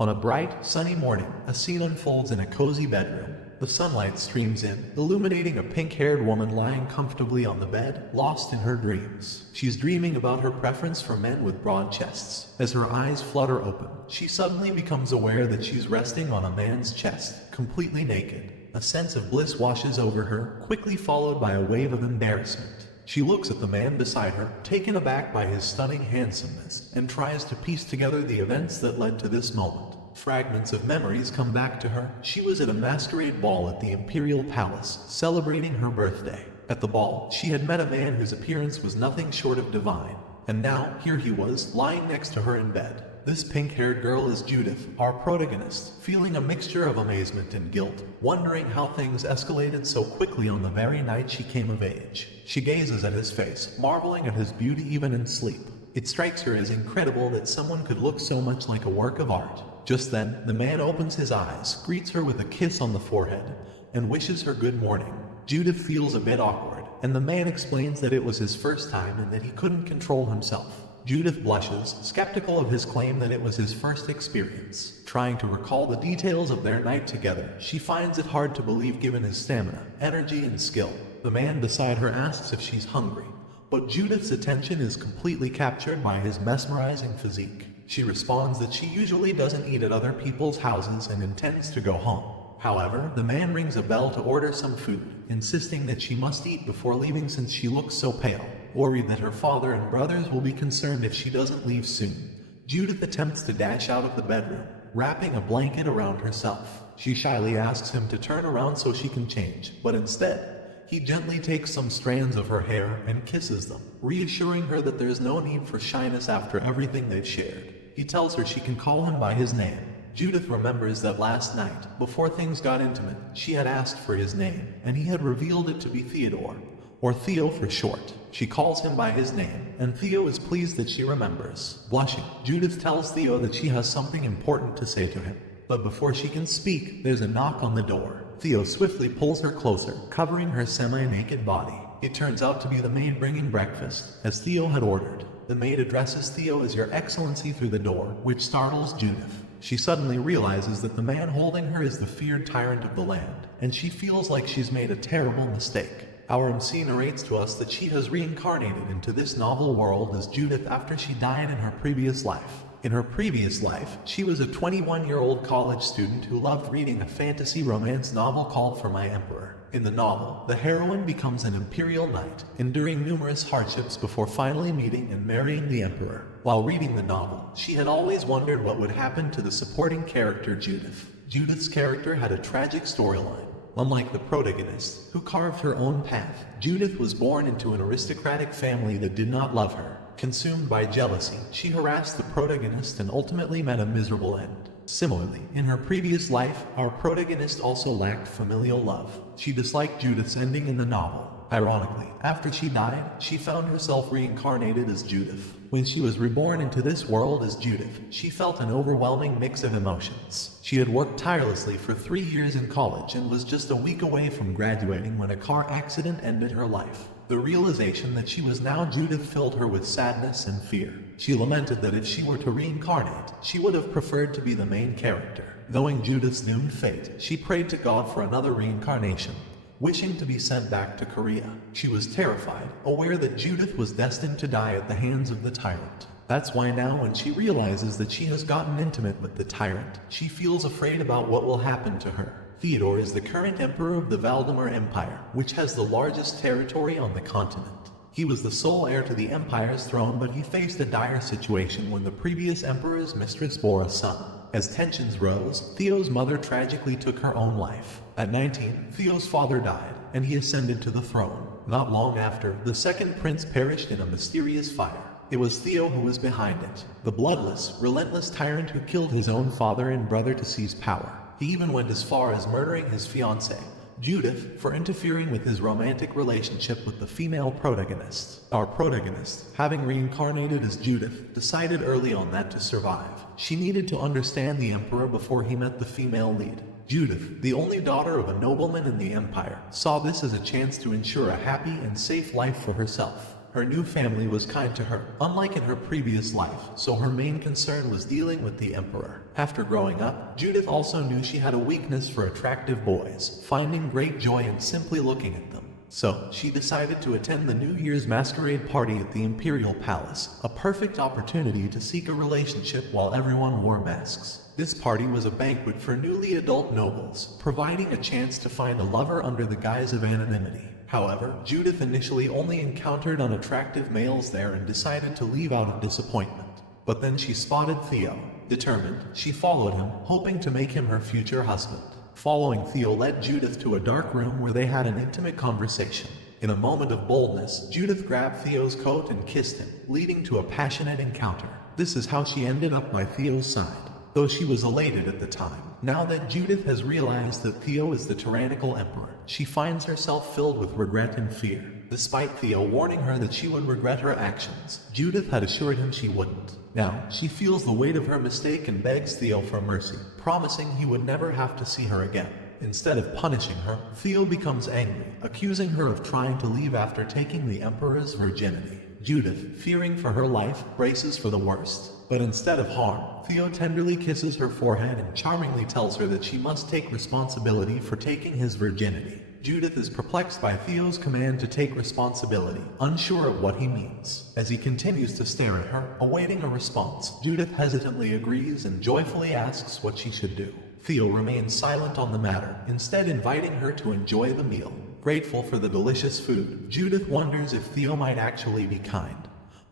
On a bright, sunny morning, a scene unfolds in a cozy bedroom. The sunlight streams in, illuminating a pink-haired woman lying comfortably on the bed, lost in her dreams. She's dreaming about her preference for men with broad chests. As her eyes flutter open, she suddenly becomes aware that she's resting on a man's chest, completely naked. A sense of bliss washes over her, quickly followed by a wave of embarrassment. She looks at the man beside her, taken aback by his stunning handsomeness, and tries to piece together the events that led to this moment. Fragments of memories come back to her. She was at a masquerade ball at the Imperial Palace, celebrating her birthday. At the ball, she had met a man whose appearance was nothing short of divine. And now, here he was, lying next to her in bed. This pink-haired girl is Judith, our protagonist, feeling a mixture of amazement and guilt, wondering how things escalated so quickly on the very night she came of age. She gazes at his face, marveling at his beauty even in sleep. It strikes her as incredible that someone could look so much like a work of art. Just then, the man opens his eyes, greets her with a kiss on the forehead, and wishes her good morning. Judith feels a bit awkward, and the man explains that it was his first time and that he couldn't control himself. Judith blushes, skeptical of his claim that it was his first experience. Trying to recall the details of their night together, she finds it hard to believe given his stamina, energy, and skill. The man beside her asks if she's hungry, but Judith's attention is completely captured by his mesmerizing physique. She responds that she usually doesn't eat at other people's houses and intends to go home. However, the man rings a bell to order some food, insisting that she must eat before leaving since she looks so pale. Worried that her father and brothers will be concerned if she doesn't leave soon, Judith attempts to dash out of the bedroom, wrapping a blanket around herself. She shyly asks him to turn around so she can change, but instead, he gently takes some strands of her hair and kisses them, reassuring her that there's no need for shyness after everything they've shared. He tells her she can call him by his name. Judith remembers that last night, before things got intimate, she had asked for his name, and he had revealed it to be Theodore, or Theo for short. She calls him by his name, and Theo is pleased that she remembers. Blushing, Judith tells Theo that she has something important to say to him. But before she can speak, there's a knock on the door. Theo swiftly pulls her closer, covering her semi-naked body. It turns out to be the maid bringing breakfast, as Theo had ordered. The maid addresses Theo as Your Excellency through the door, which startles Judith. She suddenly realizes that the man holding her is the feared tyrant of the land, and she feels like she's made a terrible mistake. Our MC narrates to us that she has reincarnated into this novel world as Judith after she died in her previous life. In her previous life, she was a 21-year-old college student who loved reading a fantasy romance novel called For My Emperor. In the novel, the heroine becomes an imperial knight, enduring numerous hardships before finally meeting and marrying the emperor. While reading the novel, she had always wondered what would happen to the supporting character Judith. Judith's character had a tragic storyline. Unlike the protagonist, who carved her own path, Judith was born into an aristocratic family that did not love her. Consumed by jealousy, she harassed the protagonist and ultimately met a miserable end. Similarly, in her previous life, our protagonist also lacked familial love. She disliked Judith's ending in the novel. Ironically, after she died, she found herself reincarnated as Judith. When she was reborn into this world as Judith, she felt an overwhelming mix of emotions. She had worked tirelessly for 3 years in college and was just a week away from graduating when a car accident ended her life. The realization that she was now Judith filled her with sadness and fear. She lamented that if she were to reincarnate, she would have preferred to be the main character. Knowing Judith's doomed fate, she prayed to God for another reincarnation, wishing to be sent back to Korea. She was terrified, aware that Judith was destined to die at the hands of the tyrant. That's why now when she realizes that she has gotten intimate with the tyrant, she feels afraid about what will happen to her. Theodore is the current emperor of the Valdemar Empire, which has the largest territory on the continent. He was the sole heir to the empire's throne, but he faced a dire situation when the previous emperor's mistress bore a son. As tensions rose, Theo's mother tragically took her own life. At 19, Theo's father died, and he ascended to the throne. Not long after, the second prince perished in a mysterious fire. It was Theo who was behind it, the bloodless, relentless tyrant who killed his own father and brother to seize power. He even went as far as murdering his fiancée, Judith, for interfering with his romantic relationship with the female protagonist. Our protagonist, having reincarnated as Judith, decided early on that to survive, she needed to understand the emperor before he met the female lead. Judith, the only daughter of a nobleman in the empire, saw this as a chance to ensure a happy and safe life for herself. Her new family was kind to her, unlike in her previous life, so her main concern was dealing with the Emperor. After growing up, Judith also knew she had a weakness for attractive boys, finding great joy in simply looking at them. So, she decided to attend the New Year's masquerade party at the Imperial Palace, a perfect opportunity to seek a relationship while everyone wore masks. This party was a banquet for newly adult nobles, providing a chance to find a lover under the guise of anonymity. However, Judith initially only encountered unattractive males there and decided to leave out of disappointment. But then she spotted Theo. Determined, she followed him, hoping to make him her future husband. Following Theo led Judith to a dark room where they had an intimate conversation. In a moment of boldness, Judith grabbed Theo's coat and kissed him, leading to a passionate encounter. This is how she ended up by Theo's side, though she was elated at the time. Now that Judith has realized that Theo is the tyrannical emperor, she finds herself filled with regret and fear. Despite Theo warning her that she would regret her actions, Judith had assured him she wouldn't. Now, she feels the weight of her mistake and begs Theo for mercy, promising he would never have to see her again. Instead of punishing her, Theo becomes angry, accusing her of trying to leave after taking the emperor's virginity. Judith, fearing for her life, braces for the worst. But instead of harm, Theo tenderly kisses her forehead and charmingly tells her that she must take responsibility for taking his virginity. Judith is perplexed by Theo's command to take responsibility, unsure of what he means. As he continues to stare at her, awaiting a response, Judith hesitantly agrees and joyfully asks what she should do. Theo remains silent on the matter, instead inviting her to enjoy the meal. Grateful for the delicious food, Judith wonders if Theo might actually be kind.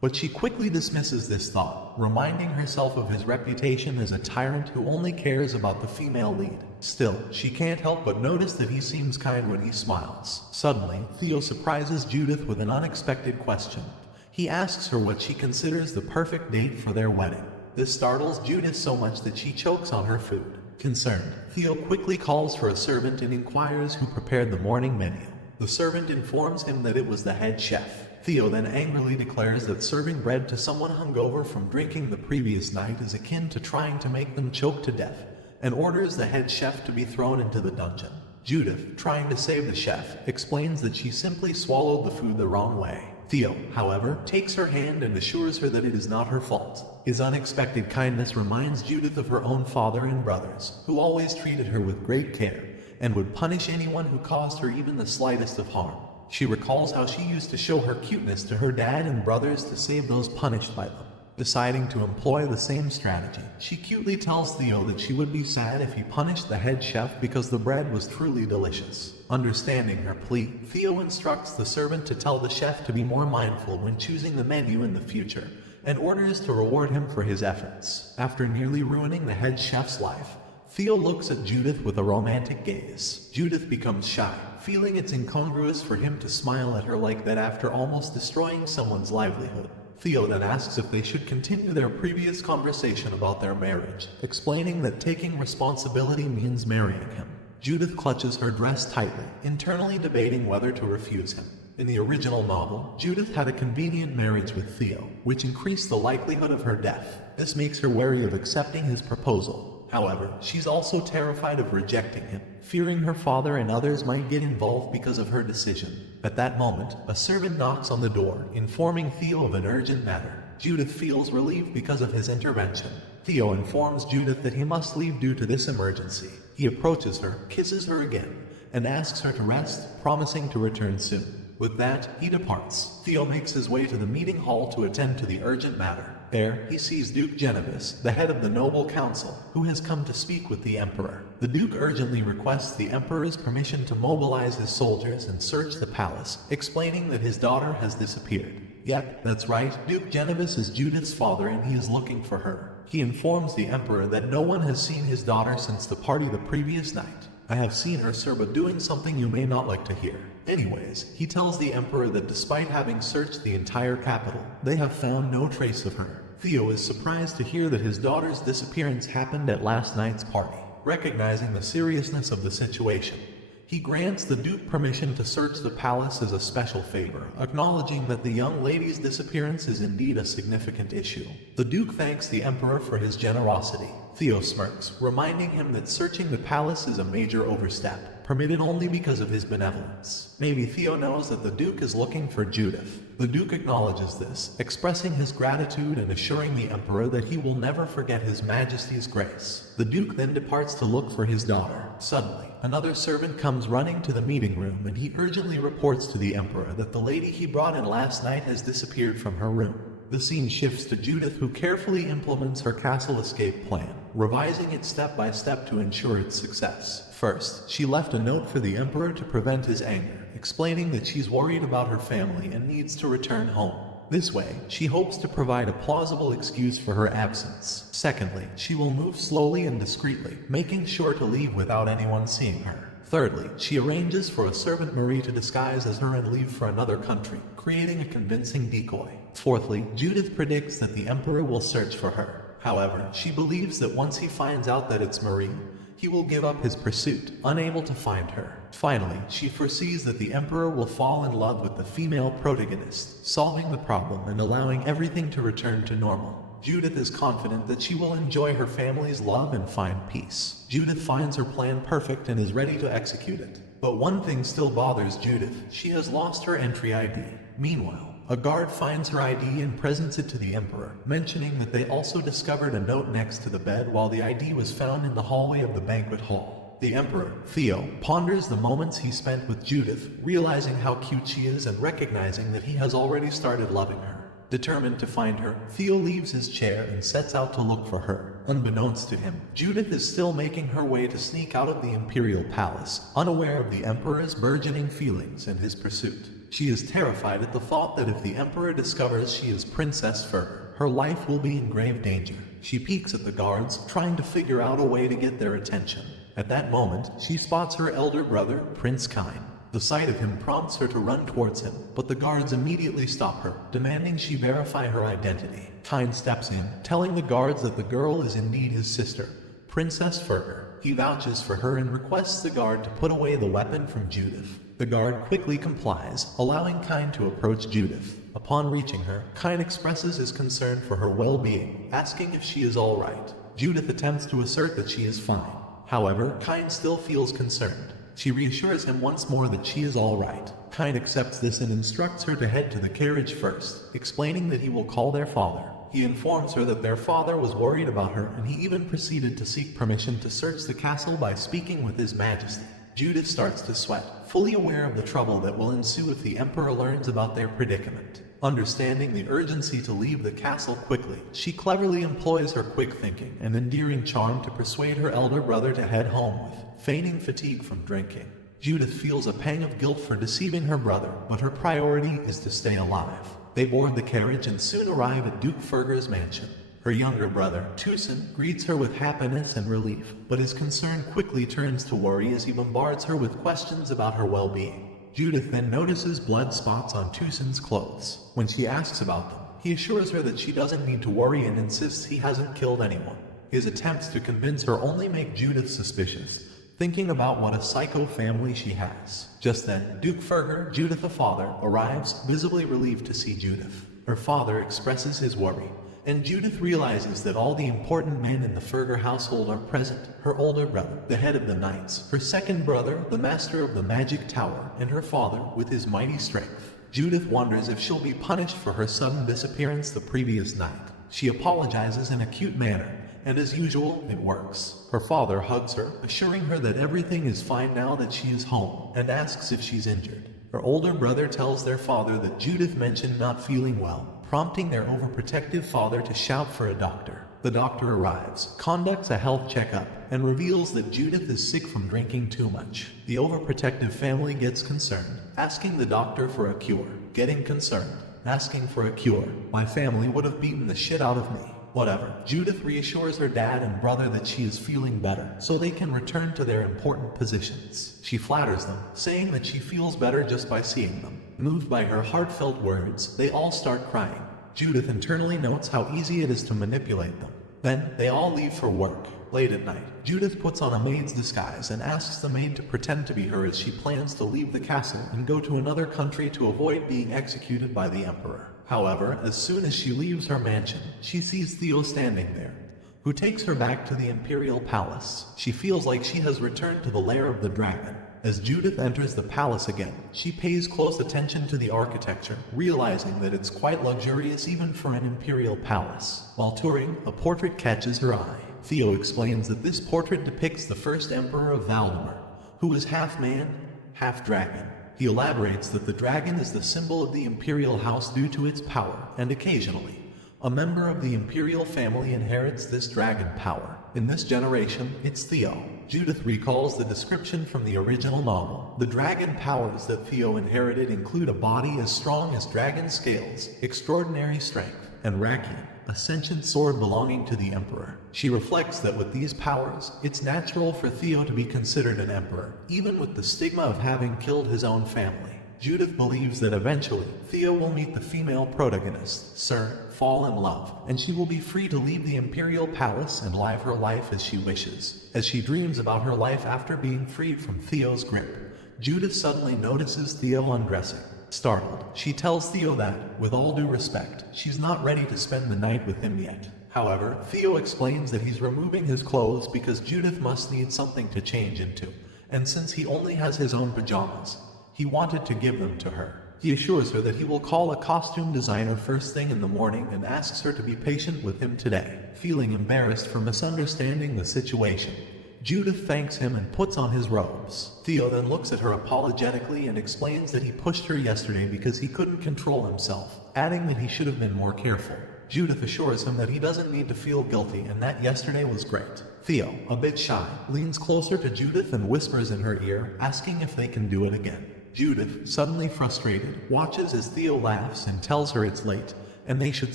But she quickly dismisses this thought, reminding herself of his reputation as a tyrant who only cares about the female lead. Still, she can't help but notice that he seems kind when he smiles. Suddenly, Theo surprises Judith with an unexpected question. He asks her what she considers the perfect date for their wedding. This startles Judith so much that she chokes on her food. Concerned, Theo quickly calls for a servant and inquires who prepared the morning menu. The servant informs him that it was the head chef. Theo then angrily declares that serving bread to someone hungover from drinking the previous night is akin to trying to make them choke to death, and orders the head chef to be thrown into the dungeon. Judith, trying to save the chef, explains that she simply swallowed the food the wrong way. Theo, however, takes her hand and assures her that it is not her fault. His unexpected kindness reminds Judith of her own father and brothers, who always treated her with great care, and would punish anyone who caused her even the slightest of harm. She recalls how she used to show her cuteness to her dad and brothers to save those punished by them. Deciding to employ the same strategy, she cutely tells Theo that she would be sad if he punished the head chef because the bread was truly delicious. Understanding her plea, Theo instructs the servant to tell the chef to be more mindful when choosing the menu in the future, and orders to reward him for his efforts. After nearly ruining the head chef's life, Theo looks at Judith with a romantic gaze. Judith becomes shy, feeling it's incongruous for him to smile at her like that after almost destroying someone's livelihood. Theo then asks if they should continue their previous conversation about their marriage, explaining that taking responsibility means marrying him. Judith clutches her dress tightly, internally debating whether to refuse him. In the original novel, Judith had a convenient marriage with Theo, which increased the likelihood of her death. This makes her wary of accepting his proposal. However, she's also terrified of rejecting him, fearing her father and others might get involved because of her decision. At that moment, a servant knocks on the door, informing Theo of an urgent matter. Judith feels relieved because of his intervention. Theo informs Judith that he must leave due to this emergency. He approaches her, kisses her again, and asks her to rest, promising to return soon. With that, he departs. Theo makes his way to the meeting hall to attend to the urgent matter. There, he sees Duke Genevis, the head of the noble council, who has come to speak with the emperor. The duke urgently requests the emperor's permission to mobilize his soldiers and search the palace, explaining that his daughter has disappeared. Yep, that's right, Duke Genevis is Judith's father and he is looking for her. He informs the emperor that no one has seen his daughter since the party the previous night. I have seen her, sir, but doing something you may not like to hear. Anyways, he tells the emperor that despite having searched the entire capital, they have found no trace of her. Theo is surprised to hear that his daughter's disappearance happened at last night's party. Recognizing the seriousness of the situation, he grants the Duke permission to search the palace as a special favor, acknowledging that the young lady's disappearance is indeed a significant issue. The Duke thanks the Emperor for his generosity. Theo smirks, reminding him that searching the palace is a major overstep. permitted only because of his benevolence. Maybe Theo knows that the Duke is looking for Judith. The Duke acknowledges this, expressing his gratitude and assuring the Emperor that he will never forget His Majesty's grace. The Duke then departs to look for his daughter. Suddenly, another servant comes running to the meeting room and he urgently reports to the Emperor that the lady he brought in last night has disappeared from her room. The scene shifts to Judith, who carefully implements her castle escape plan, revising it step by step to ensure its success. First, she left a note for the Emperor to prevent his anger, explaining that she's worried about her family and needs to return home. This way, she hopes to provide a plausible excuse for her absence. Secondly, she will move slowly and discreetly, making sure to leave without anyone seeing her. Thirdly, she arranges for a servant Marie to disguise as her and leave for another country, creating a convincing decoy. Fourthly, Judith predicts that the Emperor will search for her. However, she believes that once he finds out that it's Marie, he will give up his pursuit, unable to find her. Finally, she foresees that the Emperor will fall in love with the female protagonist, solving the problem and allowing everything to return to normal. Judith is confident that she will enjoy her family's love and find peace. Judith finds her plan perfect and is ready to execute it. But one thing still bothers Judith. She has lost her entry ID. Meanwhile, a guard finds her ID and presents it to the Emperor, mentioning that they also discovered a note next to the bed while the ID was found in the hallway of the banquet hall. The Emperor, Theo, ponders the moments he spent with Judith, realizing how cute she is and recognizing that he has already started loving her. Determined to find her, Theo leaves his chair and sets out to look for her. Unbeknownst to him, Judith is still making her way to sneak out of the imperial palace, unaware of the Emperor's burgeoning feelings and his pursuit. She is terrified at the thought that if the Emperor discovers she is Princess Fur, her life will be in grave danger. She peeks at the guards, trying to figure out a way to get their attention. At that moment, she spots her elder brother, Prince Kine. The sight of him prompts her to run towards him, but the guards immediately stop her, demanding she verify her identity. Kine steps in, telling the guards that the girl is indeed his sister, Princess Fur. He vouches for her and requests the guard to put away the weapon from Judith. The guard quickly complies, allowing Kine to approach Judith. Upon reaching her, Kine expresses his concern for her well-being, asking if she is all right. Judith attempts to assert that she is fine. However, Kine still feels concerned. She reassures him once more that she is all right. Kine accepts this and instructs her to head to the carriage first, explaining that he will call their father. He informs her that their father was worried about her, and he even proceeded to seek permission to search the castle by speaking with His Majesty. Judith starts to sweat, fully aware of the trouble that will ensue if the Emperor learns about their predicament. Understanding the urgency to leave the castle quickly, she cleverly employs her quick thinking and endearing charm to persuade her elder brother to head home with, feigning fatigue from drinking. Judith feels a pang of guilt for deceiving her brother, but her priority is to stay alive. They board the carriage and soon arrive at Duke Ferger's mansion. Her younger brother, Tucson, greets her with happiness and relief, but his concern quickly turns to worry as he bombards her with questions about her well-being. Judith then notices blood spots on Tucson's clothes. When she asks about them, he assures her that she doesn't need to worry and insists he hasn't killed anyone. His attempts to convince her only make Judith suspicious, thinking about what a psycho family she has. Just then, Duke Ferger, Judith the father, arrives, visibly relieved to see Judith. Her father expresses his worry, and Judith realizes that all the important men in the Ferger household are present. Her older brother, the head of the knights, her second brother, the master of the magic tower, and her father, with his mighty strength. Judith wonders if she'll be punished for her sudden disappearance the previous night. She apologizes in a cute manner, and as usual, it works. Her father hugs her, assuring her that everything is fine now that she is home, and asks if she's injured. Her older brother tells their father that Judith mentioned not feeling well, prompting their overprotective father to shout for a doctor. The doctor arrives, conducts a health checkup, and reveals that Judith is sick from drinking too much. The overprotective family gets concerned, asking the doctor for a cure. Getting concerned, asking for a cure. My family would have beaten the shit out of me. Whatever. Judith reassures her dad and brother that she is feeling better, so they can return to their important positions. She flatters them, saying that she feels better just by seeing them. Moved by her heartfelt words, they all start crying. Judith internally notes how easy it is to manipulate them. Then, they all leave for work. Late at night, Judith puts on a maid's disguise and asks the maid to pretend to be her as she plans to leave the castle and go to another country to avoid being executed by the Emperor. However, as soon as she leaves her mansion, she sees Theo standing there, who takes her back to the Imperial Palace. She feels like she has returned to the lair of the dragon. As Judith enters the palace again, she pays close attention to the architecture, realizing that it's quite luxurious even for an imperial palace. While touring, a portrait catches her eye. Theo explains that this portrait depicts the first emperor of Valdemar, who was half man, half dragon. He elaborates that the dragon is the symbol of the imperial house due to its power, and occasionally, a member of the imperial family inherits this dragon power. In this generation, it's Theo. Judith recalls the description from the original novel. The dragon powers that Theo inherited include a body as strong as dragon scales, extraordinary strength, and Rakian, a sentient sword belonging to the emperor. She reflects that with these powers, it's natural for Theo to be considered an emperor, even with the stigma of having killed his own family. Judith believes that eventually, Theo will meet the female protagonist, Sir, fall in love, and she will be free to leave the imperial palace and live her life as she wishes. As she dreams about her life after being freed from Theo's grip, Judith suddenly notices Theo undressing. Startled, she tells Theo that, with all due respect, she's not ready to spend the night with him yet. However, Theo explains that he's removing his clothes because Judith must need something to change into, and since he only has his own pajamas, he wanted to give them to her. He assures her that he will call a costume designer first thing in the morning and asks her to be patient with him today. Feeling embarrassed for misunderstanding the situation, Judith thanks him and puts on his robes. Theo then looks at her apologetically and explains that he pushed her yesterday because he couldn't control himself, adding that he should have been more careful. Judith assures him that he doesn't need to feel guilty and that yesterday was great. Theo, a bit shy, leans closer to Judith and whispers in her ear, asking if they can do it again. Judith, suddenly frustrated, watches as Theo laughs and tells her it's late, and they should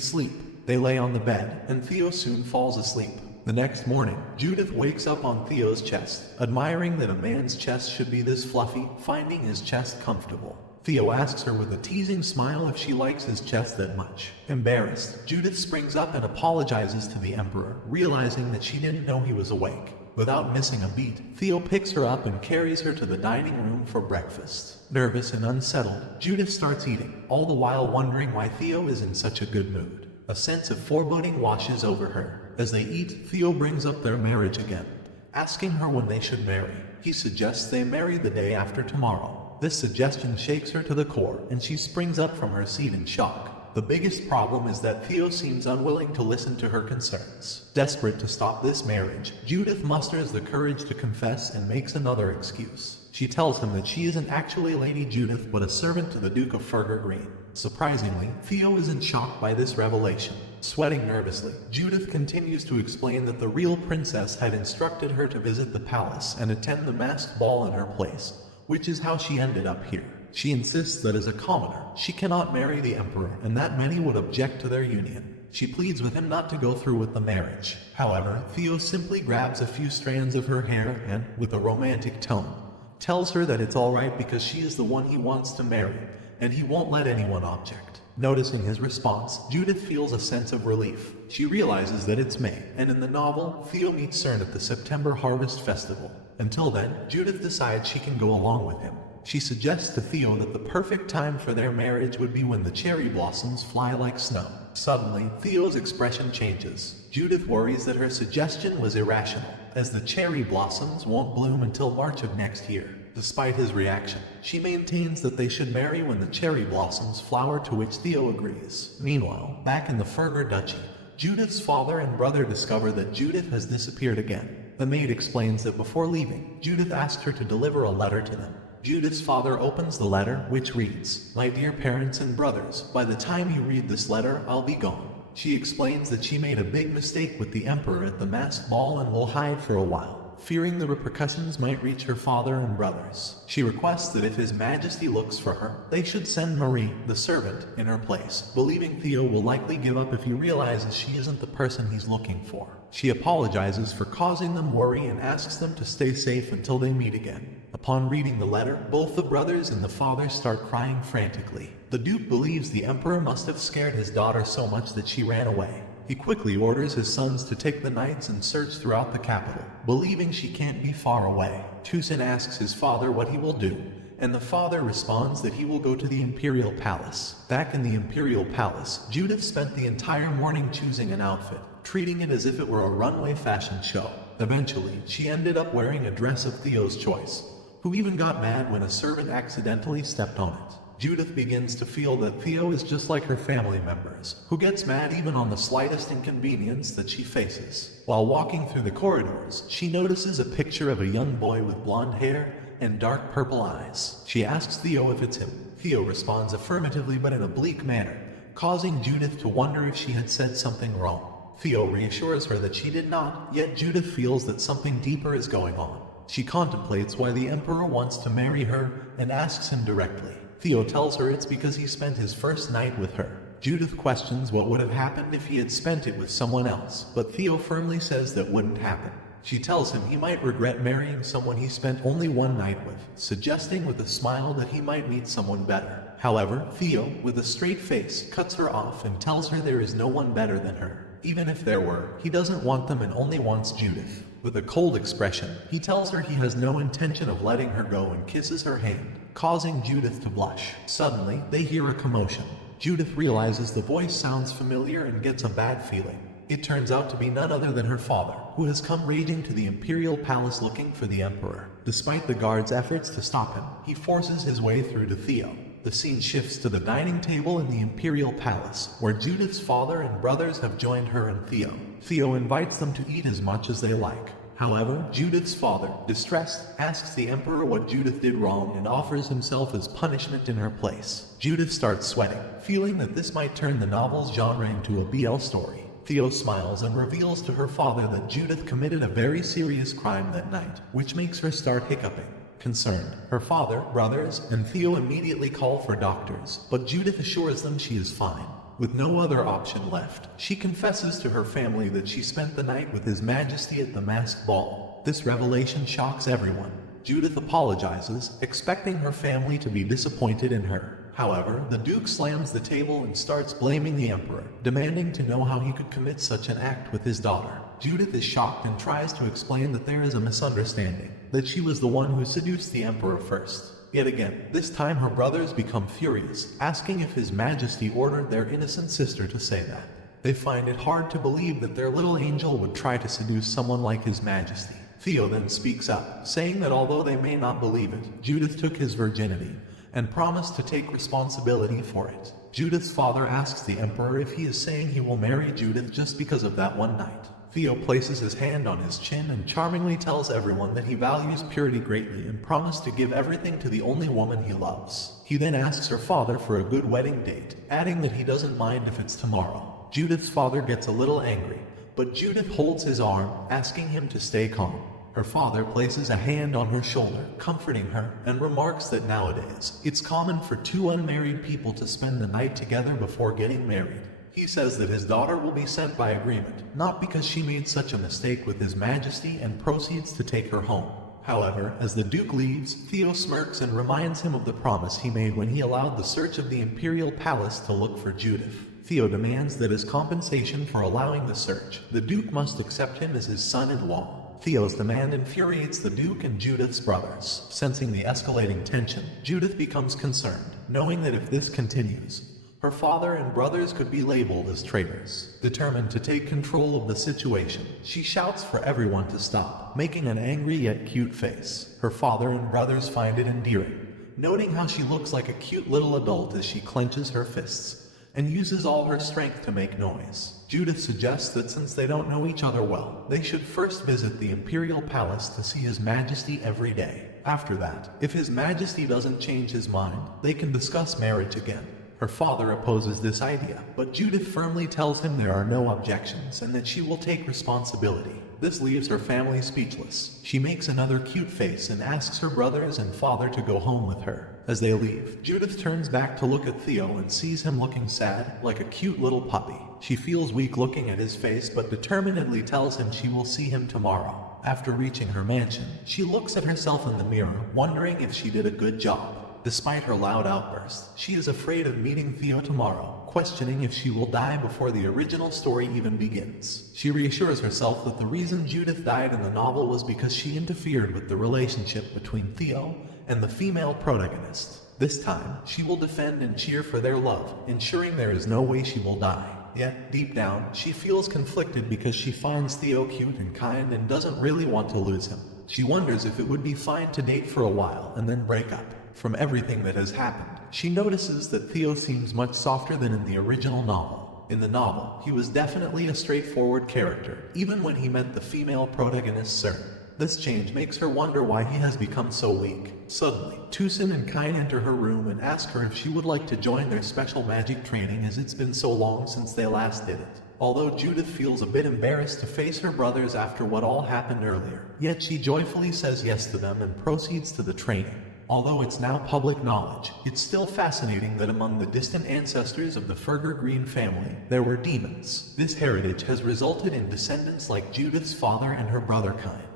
sleep. They lay on the bed, and Theo soon falls asleep. The next morning, Judith wakes up on Theo's chest, admiring that a man's chest should be this fluffy, finding his chest comfortable. Theo asks her with a teasing smile if she likes his chest that much. Embarrassed, Judith springs up and apologizes to the Emperor, realizing that she didn't know he was awake. Without missing a beat, Theo picks her up and carries her to the dining room for breakfast. Nervous and unsettled, Judith starts eating, all the while wondering why Theo is in such a good mood. A sense of foreboding washes over her. As they eat, Theo brings up their marriage again, asking her when they should marry. He suggests they marry the day after tomorrow. This suggestion shakes her to the core, and she springs up from her seat in shock. The biggest problem is that Theo seems unwilling to listen to her concerns. Desperate to stop this marriage, Judith musters the courage to confess and makes another excuse. She tells him that she isn't actually Lady Judith but a servant to the Duke of Furger Green. Surprisingly, Theo isn't shocked by this revelation. Sweating nervously, Judith continues to explain that the real princess had instructed her to visit the palace and attend the masked ball in her place, which is how she ended up here. She insists that as a commoner, she cannot marry the emperor and that many would object to their union. She pleads with him not to go through with the marriage. However, Theo simply grabs a few strands of her hair and, with a romantic tone, tells her that it's alright because she is the one he wants to marry, and he won't let anyone object. Noticing his response, Judith feels a sense of relief. She realizes that it's May, and in the novel, Theo meets Cern at the September Harvest Festival. Until then, Judith decides she can go along with him. She suggests to Theo that the perfect time for their marriage would be when the cherry blossoms fly like snow. Suddenly, Theo's expression changes. Judith worries that her suggestion was irrational, as the cherry blossoms won't bloom until March of next year. Despite his reaction, she maintains that they should marry when the cherry blossoms flower, to which Theo agrees. Meanwhile, back in the Furger Duchy, Judith's father and brother discover that Judith has disappeared again. The maid explains that before leaving, Judith asked her to deliver a letter to them. Judith's father opens the letter, which reads, "My dear parents and brothers, by the time you read this letter, I'll be gone." She explains that she made a big mistake with the emperor at the masked ball and will hide for a while, fearing the repercussions might reach her father and brothers. She requests that if his majesty looks for her, they should send Marie, the servant, in her place, believing Theo will likely give up if he realizes she isn't the person he's looking for. She apologizes for causing them worry and asks them to stay safe until they meet again. Upon reading the letter, both the brothers and the father start crying frantically. The Duke believes the Emperor must have scared his daughter so much that she ran away. He quickly orders his sons to take the knights and search throughout the capital, believing she can't be far away. Tucson asks his father what he will do, and the father responds that he will go to the Imperial Palace. Back in the Imperial Palace, Judith spent the entire morning choosing an outfit, treating it as if it were a runway fashion show. Eventually, she ended up wearing a dress of Theo's choice, who even got mad when a servant accidentally stepped on it. Judith begins to feel that Theo is just like her family members, who gets mad even on the slightest inconvenience that she faces. While walking through the corridors, she notices a picture of a young boy with blonde hair and dark purple eyes. She asks Theo if it's him. Theo responds affirmatively but in a bleak manner, causing Judith to wonder if she had said something wrong. Theo reassures her that she did not, yet Judith feels that something deeper is going on. She contemplates why the Emperor wants to marry her and asks him directly. Theo tells her it's because he spent his first night with her. Judith questions what would have happened if he had spent it with someone else, but Theo firmly says that wouldn't happen. She tells him he might regret marrying someone he spent only one night with, suggesting with a smile that he might meet someone better. However, Theo, with a straight face, cuts her off and tells her there is no one better than her. Even if there were, he doesn't want them and only wants Judith. With a cold expression, he tells her he has no intention of letting her go and kisses her hand, causing Judith to blush. Suddenly, they hear a commotion. Judith realizes the voice sounds familiar and gets a bad feeling. It turns out to be none other than her father, who has come raging to the Imperial Palace looking for the Emperor. Despite the guards' efforts to stop him, he forces his way through to Theo. The scene shifts to the dining table in the Imperial Palace, where Judith's father and brothers have joined her and Theo. Theo invites them to eat as much as they like. However, Judith's father, distressed, asks the Emperor what Judith did wrong and offers himself as punishment in her place. Judith starts sweating, feeling that this might turn the novel's genre into a BL story. Theo smiles and reveals to her father that Judith committed a very serious crime that night, which makes her start hiccuping. Concerned, her father, brothers, and Theo immediately call for doctors, but Judith assures them she is fine. With no other option left, she confesses to her family that she spent the night with His Majesty at the masked ball. This revelation shocks everyone. Judith apologizes, expecting her family to be disappointed in her. However, the Duke slams the table and starts blaming the Emperor, demanding to know how he could commit such an act with his daughter. Judith is shocked and tries to explain that there is a misunderstanding, that she was the one who seduced the Emperor first. Yet again, this time her brothers become furious, asking if His Majesty ordered their innocent sister to say that. They find it hard to believe that their little angel would try to seduce someone like His Majesty. Theo then speaks up, saying that although they may not believe it, Judith took his virginity, and promised to take responsibility for it. Judith's father asks the Emperor if he is saying he will marry Judith just because of that one night. Theo places his hand on his chin and charmingly tells everyone that he values purity greatly and promised to give everything to the only woman he loves. He then asks her father for a good wedding date, adding that he doesn't mind if it's tomorrow. Judith's father gets a little angry, but Judith holds his arm, asking him to stay calm. Her father places a hand on her shoulder, comforting her, and remarks that nowadays, it's common for two unmarried people to spend the night together before getting married. He says that his daughter will be sent by agreement, not because she made such a mistake with His Majesty, and proceeds to take her home. However, as the Duke leaves, Theo smirks and reminds him of the promise he made when he allowed the search of the Imperial Palace to look for Judith. Theo demands that as compensation for allowing the search, the Duke must accept him as his son-in-law. Theo's demand infuriates the Duke and Judith's brothers. Sensing the escalating tension, Judith becomes concerned, knowing that if this continues, her father and brothers could be labeled as traitors. Determined to take control of the situation, she shouts for everyone to stop, making an angry yet cute face. Her father and brothers find it endearing, noting how she looks like a cute little adult as she clenches her fists and uses all her strength to make noise. Judith suggests that since they don't know each other well, they should first visit the Imperial Palace to see His Majesty every day. After that, if His Majesty doesn't change his mind, they can discuss marriage again. Her father opposes this idea, but Judith firmly tells him there are no objections and that she will take responsibility. This leaves her family speechless. She makes another cute face and asks her brothers and father to go home with her. As they leave, Judith turns back to look at Theo and sees him looking sad, like a cute little puppy. She feels weak looking at his face, but determinedly tells him she will see him tomorrow. After reaching her mansion, she looks at herself in the mirror, wondering if she did a good job. Despite her loud outbursts, she is afraid of meeting Theo tomorrow, questioning if she will die before the original story even begins. She reassures herself that the reason Judith died in the novel was because she interfered with the relationship between Theo and the female protagonist. This time, she will defend and cheer for their love, ensuring there is no way she will die. Yet, deep down, she feels conflicted because she finds Theo cute and kind and doesn't really want to lose him. She wonders if it would be fine to date for a while and then break up. From everything that has happened, she notices that Theo seems much softer than in the original novel. In the novel, he was definitely a straightforward character, even when he met the female protagonist Sir. This change makes her wonder why he has become so weak. Suddenly, Tucson and Kine enter her room and ask her if she would like to join their special magic training, as it's been so long since they last did it. Although Judith feels a bit embarrassed to face her brothers after what all happened earlier, yet she joyfully says yes to them and proceeds to the training. Although it's now public knowledge, it's still fascinating that among the distant ancestors of the Ferger Green family, there were demons. This heritage has resulted in descendants like Judith's father and her brother Kine,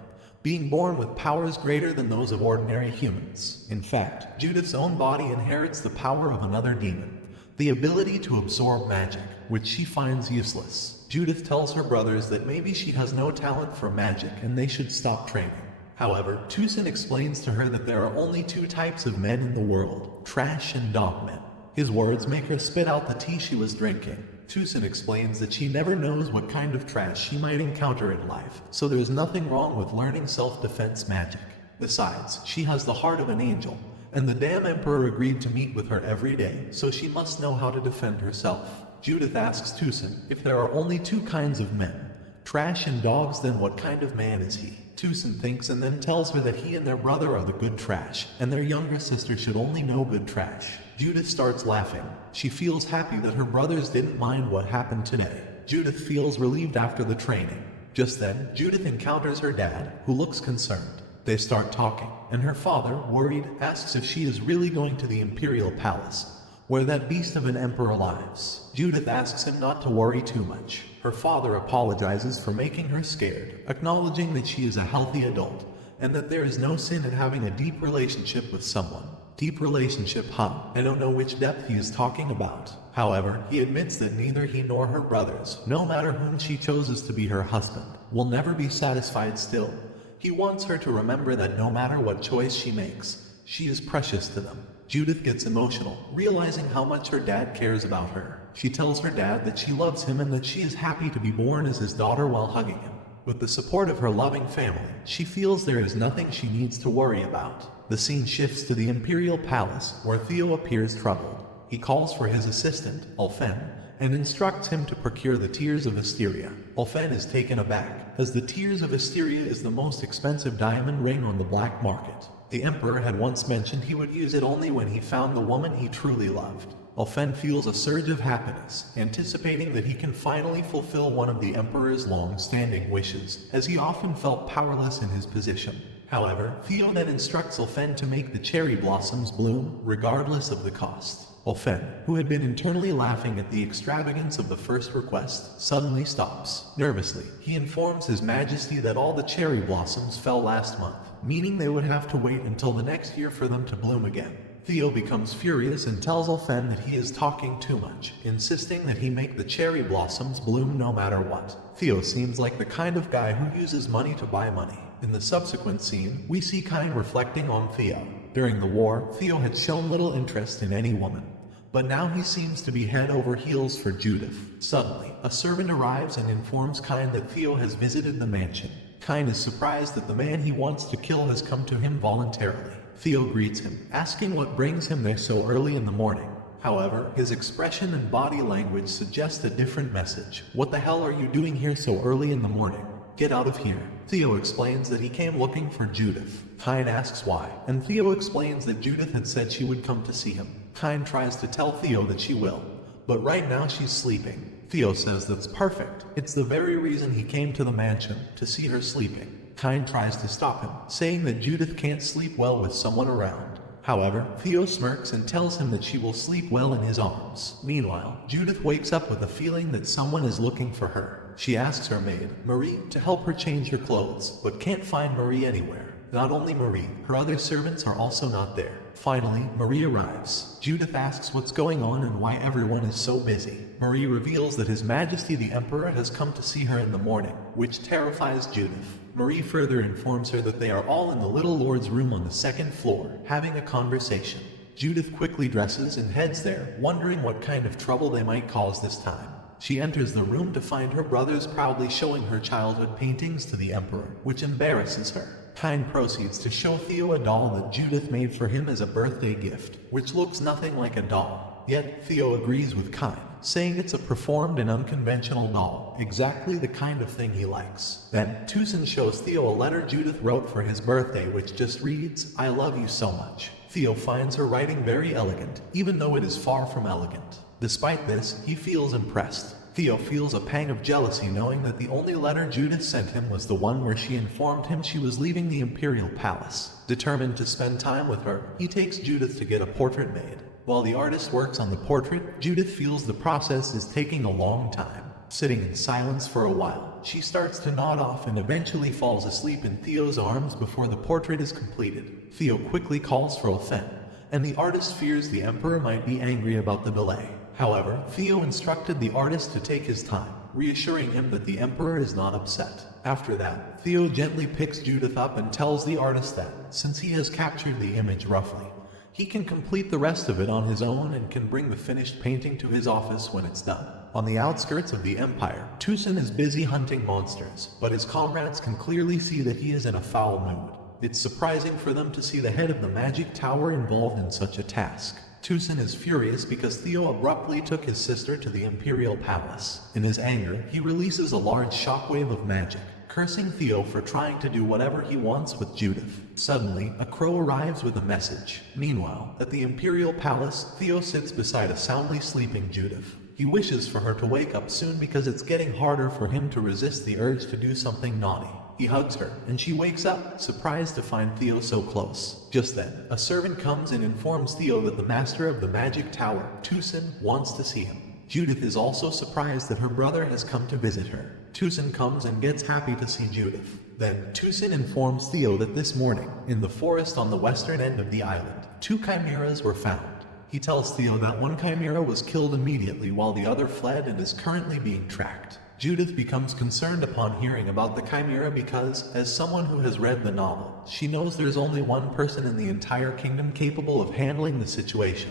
being born with powers greater than those of ordinary humans. In fact, Judith's own body inherits the power of another demon, the ability to absorb magic, which she finds useless. Judith tells her brothers that maybe she has no talent for magic and they should stop training. However, Tucson explains to her that there are only two types of men in the world: trash and dog men. His words make her spit out the tea she was drinking. Tucson explains that she never knows what kind of trash she might encounter in life, so there's nothing wrong with learning self-defense magic. Besides, she has the heart of an angel, and the damn emperor agreed to meet with her every day, so she must know how to defend herself. Judith asks Tucson if there are only two kinds of men, trash and dogs, then what kind of man is he? Tucson thinks and then tells her that he and their brother are the good trash, and their younger sister should only know good trash. Judith starts laughing. She feels happy that her brothers didn't mind what happened today. Judith feels relieved after the training. Just then, Judith encounters her dad, who looks concerned. They start talking, and her father, worried, asks if she is really going to the Imperial Palace, where that beast of an emperor lives. Judith asks him not to worry too much. Her father apologizes for making her scared, acknowledging that she is a healthy adult, and that there is no sin in having a deep relationship with someone. Deep relationship, huh? I don't know which depth he is talking about. However, he admits that neither he nor her brothers, no matter whom she chooses to be her husband, will never be satisfied still. He wants her to remember that no matter what choice she makes, she is precious to them. Judith gets emotional, realizing how much her dad cares about her. She tells her dad that she loves him and that she is happy to be born as his daughter while hugging him. With the support of her loving family, she feels there is nothing she needs to worry about. The scene shifts to the Imperial Palace, where Theo appears troubled. He calls for his assistant, Ulfen, and instructs him to procure the Tears of Asteria. Ulfen is taken aback, as the Tears of Asteria is the most expensive diamond ring on the black market. The Emperor had once mentioned he would use it only when he found the woman he truly loved. Ulfen feels a surge of happiness, anticipating that he can finally fulfill one of the Emperor's long-standing wishes, as he often felt powerless in his position. However, Theo then instructs Ulfen to make the cherry blossoms bloom, regardless of the cost. Ulfen, who had been internally laughing at the extravagance of the first request, suddenly stops. Nervously, he informs His Majesty that all the cherry blossoms fell last month, meaning they would have to wait until the next year for them to bloom again. Theo becomes furious and tells Ulfen that he is talking too much, insisting that he make the cherry blossoms bloom no matter what. Theo seems like the kind of guy who uses money to buy money. In the subsequent scene, we see Kine reflecting on Theo. During the war, Theo had shown little interest in any woman, but now he seems to be head over heels for Judith. Suddenly, a servant arrives and informs Kine that Theo has visited the mansion. Kine is surprised that the man he wants to kill has come to him voluntarily. Theo greets him, asking what brings him there so early in the morning. However, his expression and body language suggest a different message. What the hell are you doing here so early in the morning? Get out of here. Theo explains that he came looking for Judith. Kine asks why, and Theo explains that Judith had said she would come to see him. Kine tries to tell Theo that she will, but right now she's sleeping. Theo says that's perfect. It's the very reason he came to the mansion, to see her sleeping. Kine tries to stop him, saying that Judith can't sleep well with someone around. However, Theo smirks and tells him that she will sleep well in his arms. Meanwhile, Judith wakes up with a feeling that someone is looking for her. She asks her maid, Marie, to help her change her clothes, but can't find Marie anywhere. Not only Marie, her other servants are also not there. Finally, Marie arrives. Judith asks what's going on and why everyone is so busy. Marie reveals that His Majesty the Emperor has come to see her in the morning, which terrifies Judith. Marie further informs her that they are all in the little lord's room on the second floor, having a conversation. Judith quickly dresses and heads there, wondering what kind of trouble they might cause this time. She enters the room to find her brothers proudly showing her childhood paintings to the Emperor, which embarrasses her. Kine proceeds to show Theo a doll that Judith made for him as a birthday gift, which looks nothing like a doll. Yet, Theo agrees with Kine, saying it's a performed and unconventional doll, exactly the kind of thing he likes. Then, Tucson shows Theo a letter Judith wrote for his birthday which just reads, "I love you so much." Theo finds her writing very elegant, even though it is far from elegant. Despite this, he feels impressed. Theo feels a pang of jealousy knowing that the only letter Judith sent him was the one where she informed him she was leaving the Imperial Palace. Determined to spend time with her, he takes Judith to get a portrait made. While the artist works on the portrait, Judith feels the process is taking a long time. Sitting in silence for a while, she starts to nod off and eventually falls asleep in Theo's arms before the portrait is completed. Theo quickly calls for Othen, and the artist fears the Emperor might be angry about the delay. However, Theo instructed the artist to take his time, reassuring him that the Emperor is not upset. After that, Theo gently picks Judith up and tells the artist that, since he has captured the image roughly, he can complete the rest of it on his own and can bring the finished painting to his office when it's done. On the outskirts of the Empire, Tucson is busy hunting monsters, but his comrades can clearly see that he is in a foul mood. It's surprising for them to see the head of the magic tower involved in such a task. Tucson is furious because Theo abruptly took his sister to the Imperial Palace. In his anger, he releases a large shockwave of magic, cursing Theo for trying to do whatever he wants with Judith. Suddenly, a crow arrives with a message. Meanwhile, at the Imperial Palace, Theo sits beside a soundly sleeping Judith. He wishes for her to wake up soon because it's getting harder for him to resist the urge to do something naughty. He hugs her, and she wakes up, surprised to find Theo so close. Just then, a servant comes and informs Theo that the master of the magic tower, Tucson, wants to see him. Judith is also surprised that her brother has come to visit her. Tucson comes and gets happy to see Judith. Then, Tucson informs Theo that this morning, in the forest on the western end of the island, 2 chimeras were found. He tells Theo that one chimera was killed immediately while the other fled and is currently being tracked. Judith becomes concerned upon hearing about the chimera because, as someone who has read the novel, she knows there's only one person in the entire kingdom capable of handling the situation.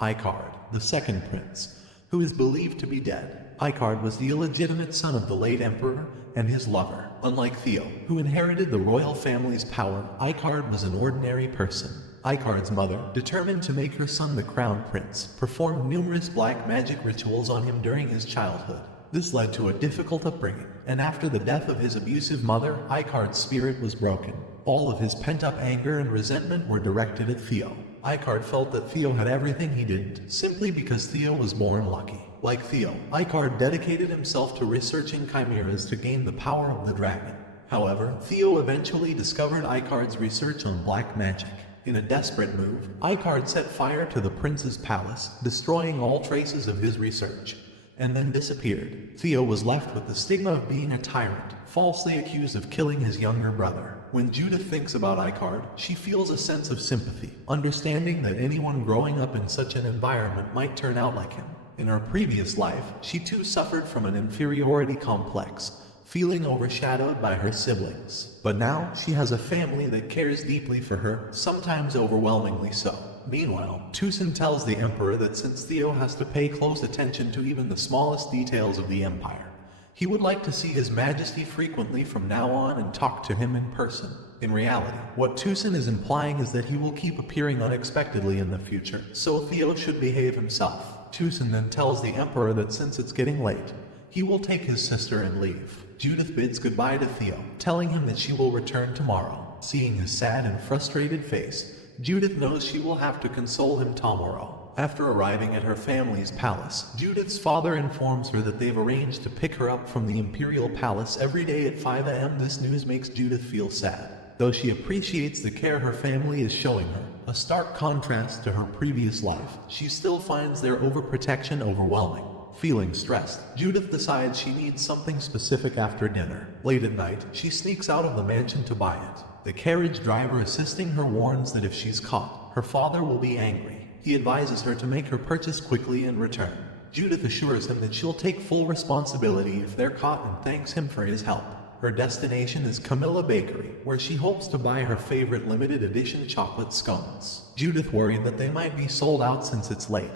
Icard, the second prince, who is believed to be dead. Icard was the illegitimate son of the late emperor and his lover. Unlike Theo, who inherited the royal family's power, Icard was an ordinary person. Icard's mother, determined to make her son the crown prince, performed numerous black magic rituals on him during his childhood. This led to a difficult upbringing, and after the death of his abusive mother, Icard's spirit was broken. All of his pent-up anger and resentment were directed at Theo. Icard felt that Theo had everything he didn't, simply because Theo was born lucky. Like Theo, Icard dedicated himself to researching chimeras to gain the power of the dragon. However, Theo eventually discovered Icard's research on black magic. In a desperate move, Icard set fire to the prince's palace, destroying all traces of his research, and then disappeared. Theo was left with the stigma of being a tyrant, falsely accused of killing his younger brother. When Judith thinks about Icard, she feels a sense of sympathy, understanding that anyone growing up in such an environment might turn out like him. In her previous life, she too suffered from an inferiority complex, feeling overshadowed by her siblings. But now, she has a family that cares deeply for her, sometimes overwhelmingly so. Meanwhile, Tucson tells the Emperor that since Theo has to pay close attention to even the smallest details of the Empire, he would like to see His Majesty frequently from now on and talk to him in person. In reality, what Tucson is implying is that he will keep appearing unexpectedly in the future, so Theo should behave himself. Tucson then tells the Emperor that since it's getting late, he will take his sister and leave. Judith bids goodbye to Theo, telling him that she will return tomorrow. Seeing his sad and frustrated face, Judith knows she will have to console him tomorrow. After arriving at her family's palace, Judith's father informs her that they've arranged to pick her up from the Imperial Palace every day at 5 a.m. This news makes Judith feel sad. Though she appreciates the care her family is showing her, a stark contrast to her previous life, she still finds their overprotection overwhelming. Feeling stressed, Judith decides she needs something specific after dinner. Late at night, she sneaks out of the mansion to buy it. The carriage driver assisting her warns that if she's caught, her father will be angry. He advises her to make her purchase quickly and return. Judith assures him that she'll take full responsibility if they're caught and thanks him for his help. Her destination is Camilla Bakery, where she hopes to buy her favorite limited edition chocolate scones. Judith worried that they might be sold out since it's late,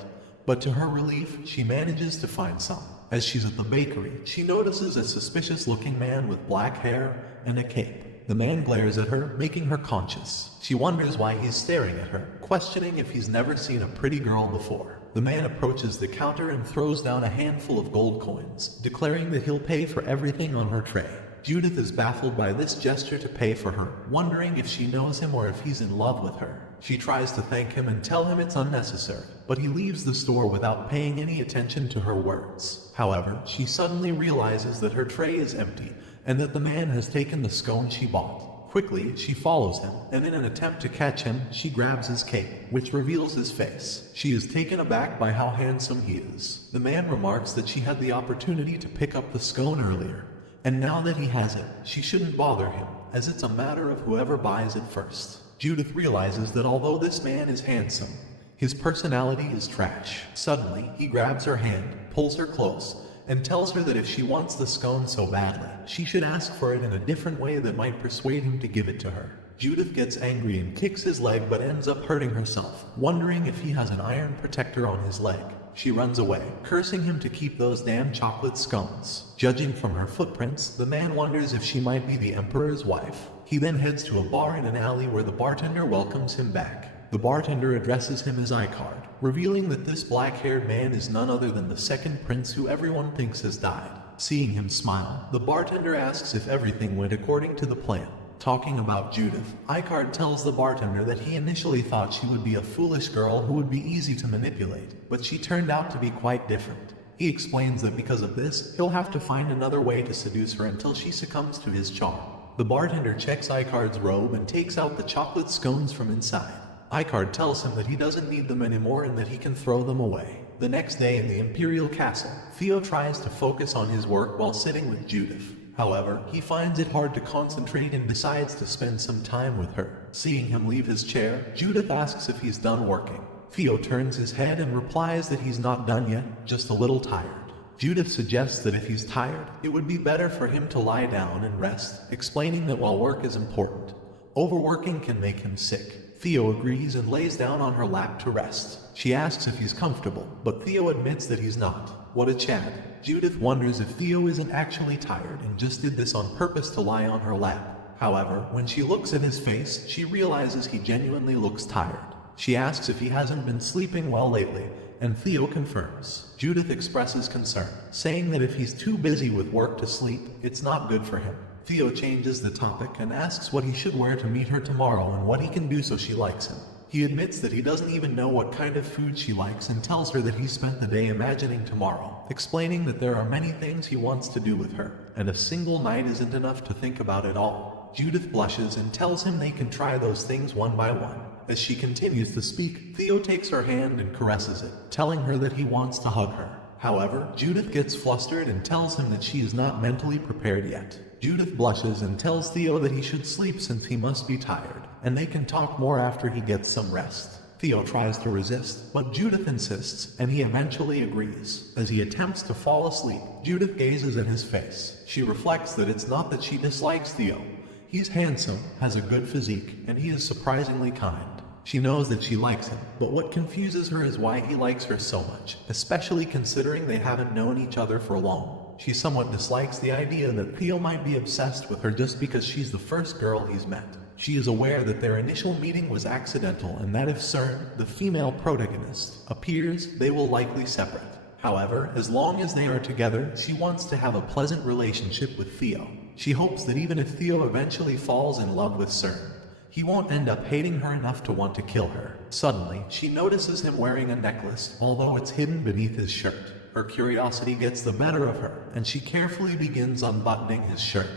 but to her relief, she manages to find some. As she's at the bakery, she notices a suspicious-looking man with black hair and a cape. The man glares at her, making her conscious. She wonders why he's staring at her, questioning if he's never seen a pretty girl before. The man approaches the counter and throws down a handful of gold coins, declaring that he'll pay for everything on her tray. Judith is baffled by this gesture to pay for her, wondering if she knows him or if he's in love with her. She tries to thank him and tell him it's unnecessary, but he leaves the store without paying any attention to her words. However, she suddenly realizes that her tray is empty, and that the man has taken the scone she bought. Quickly, she follows him, and in an attempt to catch him, she grabs his cape, which reveals his face. She is taken aback by how handsome he is. The man remarks that she had the opportunity to pick up the scone earlier, and now that he has it, she shouldn't bother him, as it's a matter of whoever buys it first. Judith realizes that although this man is handsome, his personality is trash. Suddenly, he grabs her hand, pulls her close, and tells her that if she wants the scone so badly, she should ask for it in a different way that might persuade him to give it to her. Judith gets angry and kicks his leg but ends up hurting herself, wondering if he has an iron protector on his leg. She runs away, cursing him to keep those damn chocolate scones. Judging from her footprints, the man wonders if she might be the Emperor's wife. He then heads to a bar in an alley where the bartender welcomes him back. The bartender addresses him as Icard, revealing that this black-haired man is none other than the second prince who everyone thinks has died. Seeing him smile, the bartender asks if everything went according to the plan. Talking about Judith, Icard tells the bartender that he initially thought she would be a foolish girl who would be easy to manipulate, but she turned out to be quite different. He explains that because of this, he'll have to find another way to seduce her until she succumbs to his charm. The bartender checks Icard's robe and takes out the chocolate scones from inside. Icard tells him that he doesn't need them anymore and that he can throw them away. The next day in the Imperial Castle, Theo tries to focus on his work while sitting with Judith. However, he finds it hard to concentrate and decides to spend some time with her. Seeing him leave his chair, Judith asks if he's done working. Theo turns his head and replies that he's not done yet, just a little tired. Judith suggests that if he's tired, it would be better for him to lie down and rest, explaining that while work is important, overworking can make him sick. Theo agrees and lays down on her lap to rest. She asks if he's comfortable, but Theo admits that he's not. What a Chad. Judith wonders if Theo isn't actually tired and just did this on purpose to lie on her lap. However, when she looks at his face, she realizes he genuinely looks tired. She asks if he hasn't been sleeping well lately, and Theo confirms. Judith expresses concern, saying that if he's too busy with work to sleep, it's not good for him. Theo changes the topic and asks what he should wear to meet her tomorrow and what he can do so she likes him. He admits that he doesn't even know what kind of food she likes and tells her that he spent the day imagining tomorrow, explaining that there are many things he wants to do with her, and a single night isn't enough to think about it all. Judith blushes and tells him they can try those things one by one. As she continues to speak, Theo takes her hand and caresses it, telling her that he wants to hug her. However, Judith gets flustered and tells him that she is not mentally prepared yet. Judith blushes and tells Theo that he should sleep since he must be tired, and they can talk more after he gets some rest. Theo tries to resist, but Judith insists, and he eventually agrees. As he attempts to fall asleep, Judith gazes at his face. She reflects that it's not that she dislikes Theo. He's handsome, has a good physique, and he is surprisingly kind. She knows that she likes him, but what confuses her is why he likes her so much, especially considering they haven't known each other for long. She somewhat dislikes the idea that Theo might be obsessed with her just because she's the first girl he's met. She is aware that their initial meeting was accidental and that if CERN, the female protagonist, appears, they will likely separate. However, as long as they are together, she wants to have a pleasant relationship with Theo. She hopes that even if Theo eventually falls in love with CERN, he won't end up hating her enough to want to kill her. Suddenly, she notices him wearing a necklace, although it's hidden beneath his shirt. Her curiosity gets the better of her, and she carefully begins unbuttoning his shirt,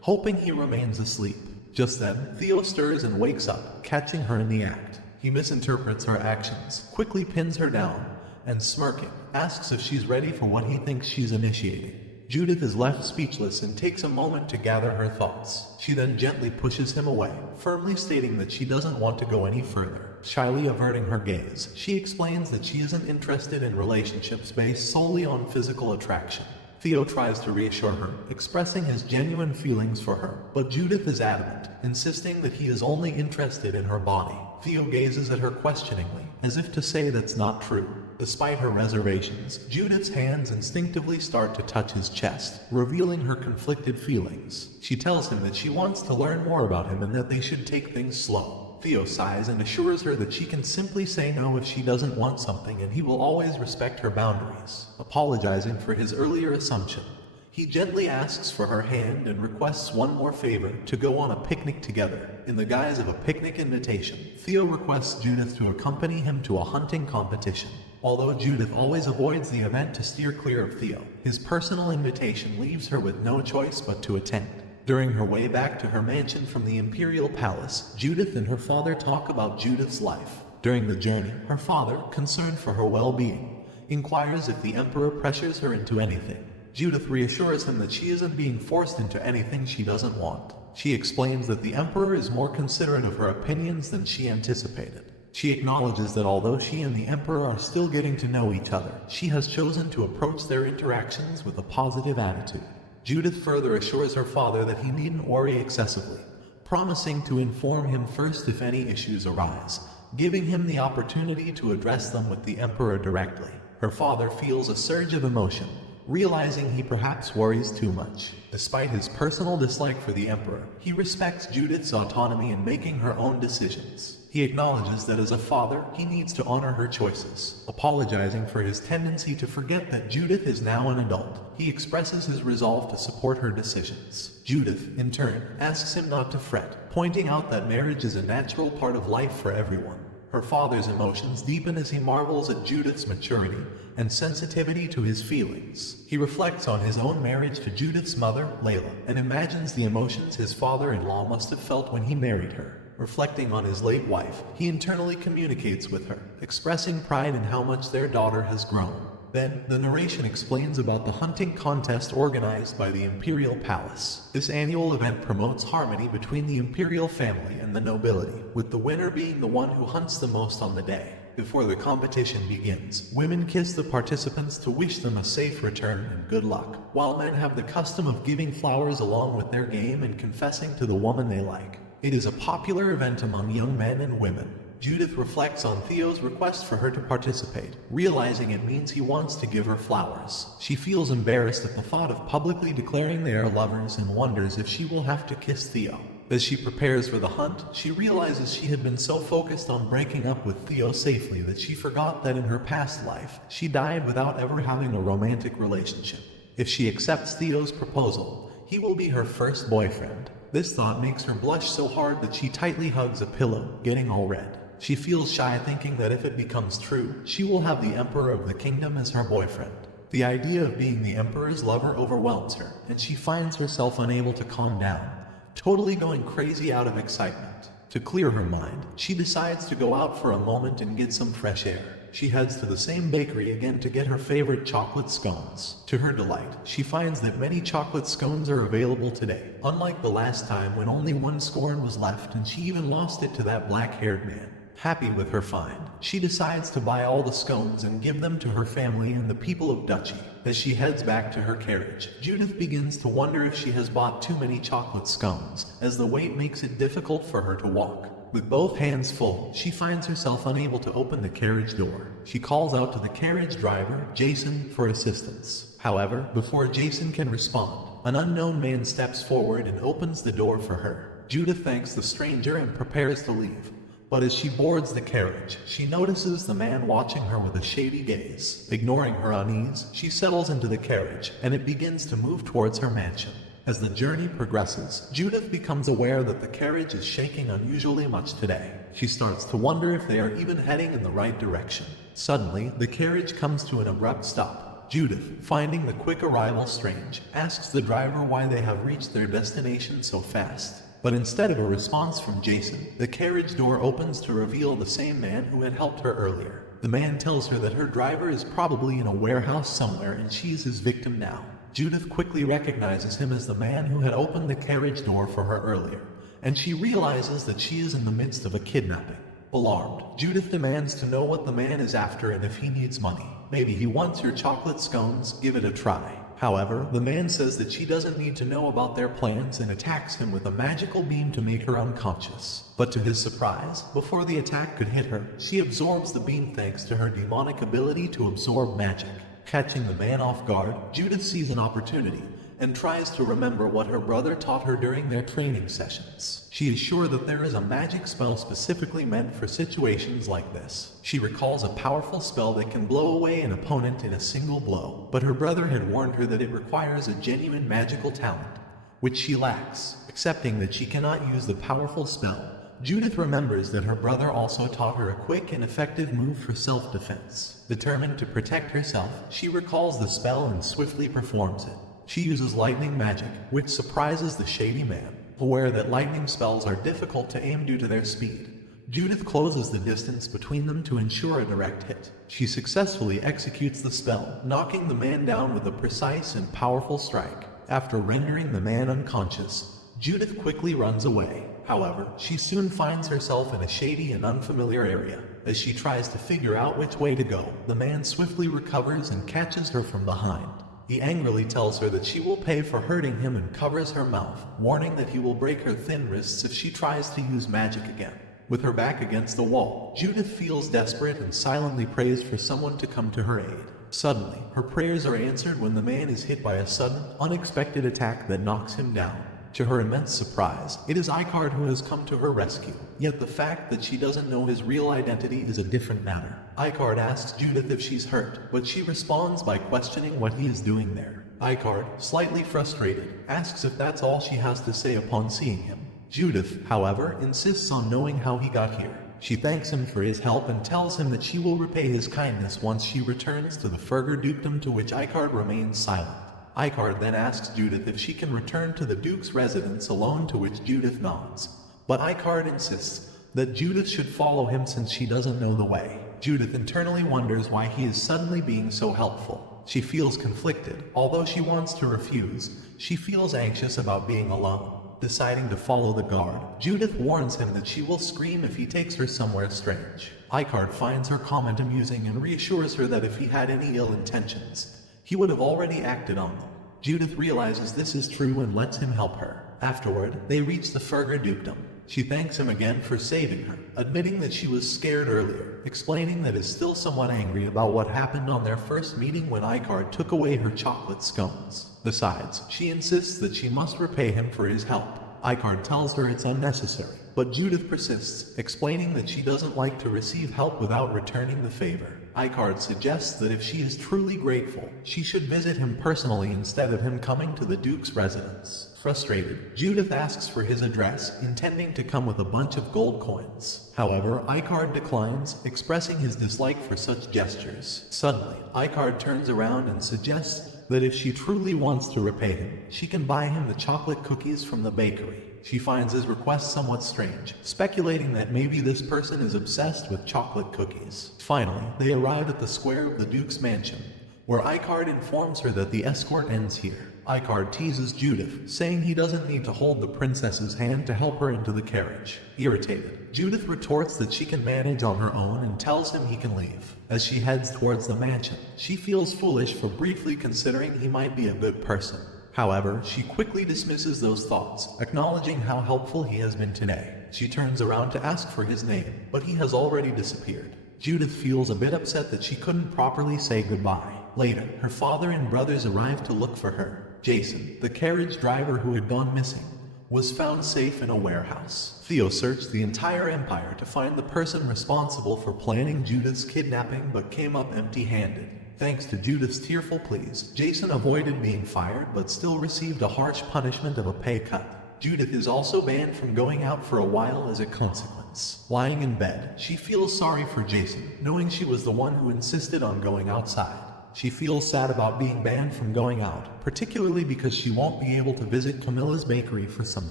hoping he remains asleep. Just then, Theo stirs and wakes up, catching her in the act. He misinterprets her actions, quickly pins her down, and smirking, asks if she's ready for what he thinks she's initiating. Judith is left speechless and takes a moment to gather her thoughts. She then gently pushes him away, firmly stating that she doesn't want to go any further. Shyly averting her gaze, she explains that she isn't interested in relationships based solely on physical attraction. Theo tries to reassure her, expressing his genuine feelings for her, but Judith is adamant, insisting that he is only interested in her body. Theo gazes at her questioningly, as if to say that's not true. Despite her reservations, Judith's hands instinctively start to touch his chest, revealing her conflicted feelings. She tells him that she wants to learn more about him and that they should take things slow. Theo sighs and assures her that she can simply say no if she doesn't want something and he will always respect her boundaries. Apologizing for his earlier assumption, he gently asks for her hand and requests one more favor, to go on a picnic together. In the guise of a picnic invitation, Theo requests Judith to accompany him to a hunting competition. Although Judith always avoids the event to steer clear of Theo, his personal invitation leaves her with no choice but to attend. During her way back to her mansion from the Imperial Palace, Judith and her father talk about Judith's life. During the journey, her father, concerned for her well-being, inquires if the Emperor pressures her into anything. Judith reassures him that she isn't being forced into anything she doesn't want. She explains that the Emperor is more considerate of her opinions than she anticipated. She acknowledges that although she and the Emperor are still getting to know each other, she has chosen to approach their interactions with a positive attitude. Judith further assures her father that he needn't worry excessively, promising to inform him first if any issues arise, giving him the opportunity to address them with the Emperor directly. Her father feels a surge of emotion, realizing he perhaps worries too much. Despite his personal dislike for the Emperor, he respects Judith's autonomy in making her own decisions. He acknowledges that as a father, he needs to honor her choices. Apologizing for his tendency to forget that Judith is now an adult, he expresses his resolve to support her decisions. Judith, in turn, asks him not to fret, pointing out that marriage is a natural part of life for everyone. Her father's emotions deepen as he marvels at Judith's maturity and sensitivity to his feelings. He reflects on his own marriage to Judith's mother, Layla, and imagines the emotions his father-in-law must have felt when he married her. Reflecting on his late wife, he internally communicates with her, expressing pride in how much their daughter has grown. Then, the narration explains about the hunting contest organized by the Imperial Palace. This annual event promotes harmony between the Imperial family and the nobility, with the winner being the one who hunts the most on the day. Before the competition begins, women kiss the participants to wish them a safe return and good luck, while men have the custom of giving flowers along with their game and confessing to the woman they like. It is a popular event among young men and women. Judith reflects on Theo's request for her to participate, realizing it means he wants to give her flowers. She feels embarrassed at the thought of publicly declaring they are lovers and wonders if she will have to kiss Theo. As she prepares for the hunt, she realizes she had been so focused on breaking up with Theo safely that she forgot that in her past life, she died without ever having a romantic relationship. If she accepts Theo's proposal, he will be her first boyfriend. This thought makes her blush so hard that she tightly hugs a pillow, getting all red. She feels shy, thinking that if it becomes true, she will have the Emperor of the Kingdom as her boyfriend. The idea of being the Emperor's lover overwhelms her, and she finds herself unable to calm down, totally going crazy out of excitement. To clear her mind, she decides to go out for a moment and get some fresh air. She heads to the same bakery again to get her favorite chocolate scones. To her delight, she finds that many chocolate scones are available today, unlike the last time when only one scone was left and she even lost it to that black-haired man. Happy with her find, she decides to buy all the scones and give them to her family and the people of Duchy. As she heads back to her carriage, Judith begins to wonder if she has bought too many chocolate scones, as the weight makes it difficult for her to walk. With both hands full, she finds herself unable to open the carriage door. She calls out to the carriage driver, Jason, for assistance. However, before Jason can respond, an unknown man steps forward and opens the door for her. Judith thanks the stranger and prepares to leave. But as she boards the carriage, she notices the man watching her with a shady gaze. Ignoring her unease, she settles into the carriage, and it begins to move towards her mansion. As the journey progresses, Judith becomes aware that the carriage is shaking unusually much today. She starts to wonder if they are even heading in the right direction. Suddenly, the carriage comes to an abrupt stop. Judith, finding the quick arrival strange, asks the driver why they have reached their destination so fast. But instead of a response from Jason, the carriage door opens to reveal the same man who had helped her earlier. The man tells her that her driver is probably in a warehouse somewhere and she's his victim now. Judith quickly recognizes him as the man who had opened the carriage door for her earlier, and she realizes that she is in the midst of a kidnapping. Alarmed, Judith demands to know what the man is after and if he needs money. Maybe he wants your chocolate scones, give it a try. However, the man says that she doesn't need to know about their plans and attacks him with a magical beam to make her unconscious. But to his surprise, before the attack could hit her, she absorbs the beam thanks to her demonic ability to absorb magic. Catching the man off guard, Judith sees an opportunity and tries to remember what her brother taught her during their training sessions. She is sure that there is a magic spell specifically meant for situations like this. She recalls a powerful spell that can blow away an opponent in a single blow, but her brother had warned her that it requires a genuine magical talent, which she lacks. Accepting that she cannot use the powerful spell, Judith remembers that her brother also taught her a quick and effective move for self-defense. Determined to protect herself, she recalls the spell and swiftly performs it. She uses lightning magic, which surprises the shady man. Aware that lightning spells are difficult to aim due to their speed, Judith closes the distance between them to ensure a direct hit. She successfully executes the spell, knocking the man down with a precise and powerful strike. After rendering the man unconscious, Judith quickly runs away. However, she soon finds herself in a shady and unfamiliar area. As she tries to figure out which way to go, the man swiftly recovers and catches her from behind. He angrily tells her that she will pay for hurting him and covers her mouth, warning that he will break her thin wrists if she tries to use magic again. With her back against the wall, Judith feels desperate and silently prays for someone to come to her aid. Suddenly, her prayers are answered when the man is hit by a sudden, unexpected attack that knocks him down. To her immense surprise, it is Icard who has come to her rescue. Yet the fact that she doesn't know his real identity is a different matter. Icard asks Judith if she's hurt, but she responds by questioning what he is doing there. Icard, slightly frustrated, asks if that's all she has to say upon seeing him. Judith, however, insists on knowing how he got here. She thanks him for his help and tells him that she will repay his kindness once she returns to the Furger dukedom, to which Icard remains silent. Icard then asks Judith if she can return to the Duke's residence alone, to which Judith nods. But Icard insists that Judith should follow him since she doesn't know the way. Judith internally wonders why he is suddenly being so helpful. She feels conflicted. Although she wants to refuse, she feels anxious about being alone. Deciding to follow the guard, Judith warns him that she will scream if he takes her somewhere strange. Icard finds her comment amusing and reassures her that if he had any ill intentions, he would have already acted on them. Judith realizes this is true and lets him help her. Afterward, they reach the Furger dukedom. She thanks him again for saving her, admitting that she was scared earlier, explaining that is still somewhat angry about what happened on their first meeting when Icard took away her chocolate scones. Besides, she insists that she must repay him for his help. Icard tells her it's unnecessary, but Judith persists, explaining that she doesn't like to receive help without returning the favor. Icard suggests that if she is truly grateful, she should visit him personally instead of him coming to the Duke's residence. Frustrated, Judith asks for his address, intending to come with a bunch of gold coins. However, Icard declines, expressing his dislike for such gestures. Suddenly, Icard turns around and suggests that if she truly wants to repay him, she can buy him the chocolate cookies from the bakery. She finds his request somewhat strange, speculating that maybe this person is obsessed with chocolate cookies. Finally, they arrive at the square of the Duke's mansion, where Icard informs her that the escort ends here. Icard teases Judith, saying he doesn't need to hold the princess's hand to help her into the carriage. Irritated, Judith retorts that she can manage on her own and tells him he can leave. As she heads towards the mansion, she feels foolish for briefly considering he might be a good person. However, she quickly dismisses those thoughts, acknowledging how helpful he has been today. She turns around to ask for his name, but he has already disappeared. Judith feels a bit upset that she couldn't properly say goodbye. Later, her father and brothers arrive to look for her. Jason, the carriage driver who had gone missing, was found safe in a warehouse. Theo searched the entire empire to find the person responsible for planning Judith's kidnapping, but came up empty-handed. Thanks to Judith's tearful pleas, Jason avoided being fired but still received a harsh punishment of a pay cut. Judith is also banned from going out for a while as a consequence. Lying in bed, she feels sorry for Jason, knowing she was the one who insisted on going outside. She feels sad about being banned from going out, particularly because she won't be able to visit Camilla's bakery for some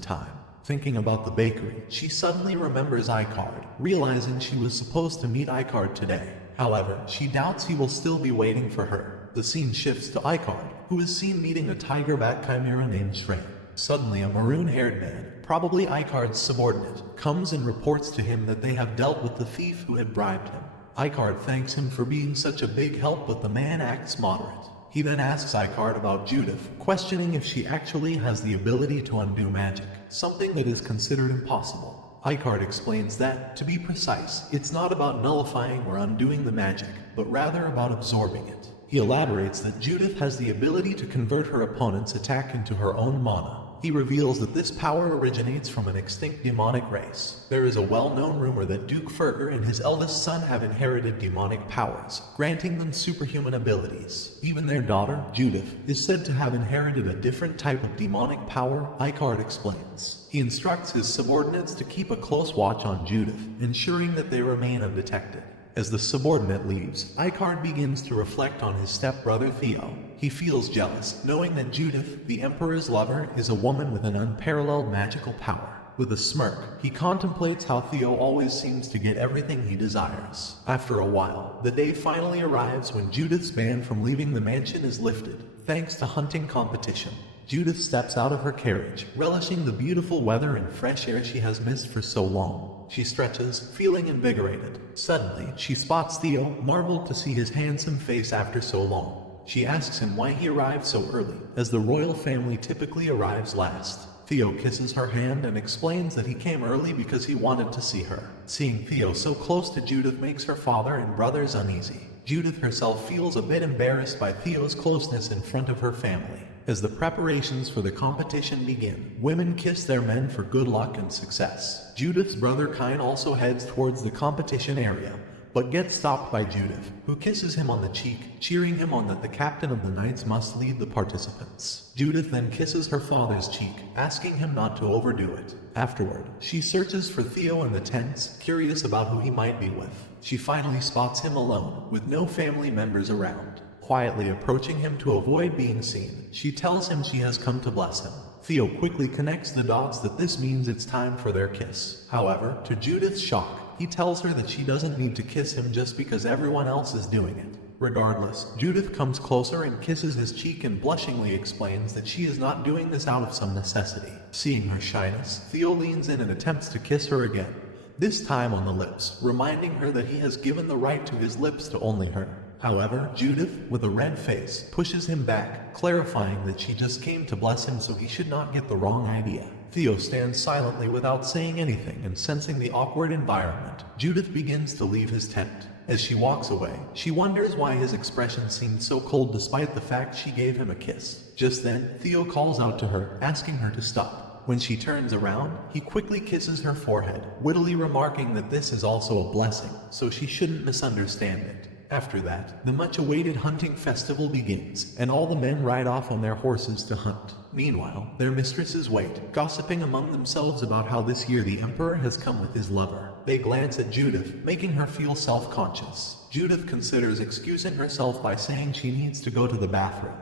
time. Thinking about the bakery, she suddenly remembers Icard, realizing she was supposed to meet Icard today. However, she doubts he will still be waiting for her. The scene shifts to Icard, who is seen meeting a tigerback chimera named Shrek. Suddenly, a maroon-haired man, probably Icard's subordinate, comes and reports to him that they have dealt with the thief who had bribed him. Icard thanks him for being such a big help, but the man acts moderate. He then asks Icard about Judith, questioning if she actually has the ability to undo magic, something that is considered impossible. Icard explains that, to be precise, it's not about nullifying or undoing the magic, but rather about absorbing it. He elaborates that Judith has the ability to convert her opponent's attack into her own mana. He reveals that this power originates from an extinct demonic race. There is a well-known rumor that Duke Ferger and his eldest son have inherited demonic powers, granting them superhuman abilities. Even their daughter, Judith, is said to have inherited a different type of demonic power, Icard explains. He instructs his subordinates to keep a close watch on Judith, ensuring that they remain undetected. As the subordinate leaves, Icard begins to reflect on his stepbrother Theo. He feels jealous, knowing that Judith, the Emperor's lover, is a woman with an unparalleled magical power. With a smirk, he contemplates how Theo always seems to get everything he desires. After a while, the day finally arrives when Judith's ban from leaving the mansion is lifted, thanks to hunting competition. Judith steps out of her carriage, relishing the beautiful weather and fresh air she has missed for so long. She stretches, feeling invigorated. Suddenly, she spots Theo, marveled to see his handsome face after so long. She asks him why he arrived so early, as the royal family typically arrives last. Theo kisses her hand and explains that he came early because he wanted to see her. Seeing Theo so close to Judith makes her father and brothers uneasy. Judith herself feels a bit embarrassed by Theo's closeness in front of her family. As the preparations for the competition begin, women kiss their men for good luck and success. Judith's brother Kine also heads towards the competition area, but gets stopped by Judith, who kisses him on the cheek, cheering him on that the captain of the knights must lead the participants. Judith then kisses her father's cheek, asking him not to overdo it. Afterward, she searches for Theo in the tents, curious about who he might be with. She finally spots him alone, with no family members around. Quietly approaching him to avoid being seen, she tells him she has come to bless him. Theo quickly connects the dots that this means it's time for their kiss. However, to Judith's shock, he tells her that she doesn't need to kiss him just because everyone else is doing it. Regardless, Judith comes closer and kisses his cheek and blushingly explains that she is not doing this out of some necessity. Seeing her shyness, Theo leans in and attempts to kiss her again, this time on the lips, reminding her that he has given the right to his lips to only her. However, Judith, with a red face, pushes him back, clarifying that she just came to bless him so he should not get the wrong idea. Theo stands silently without saying anything and sensing the awkward environment. Judith begins to leave his tent. As she walks away, she wonders why his expression seemed so cold despite the fact she gave him a kiss. Just then, Theo calls out to her, asking her to stop. When she turns around, he quickly kisses her forehead, wittily remarking that this is also a blessing, so she shouldn't misunderstand it. After that, the much-awaited hunting festival begins, and all the men ride off on their horses to hunt. Meanwhile, their mistresses wait, gossiping among themselves about how this year the Emperor has come with his lover. They glance at Judith, making her feel self-conscious. Judith considers excusing herself by saying she needs to go to the bathroom,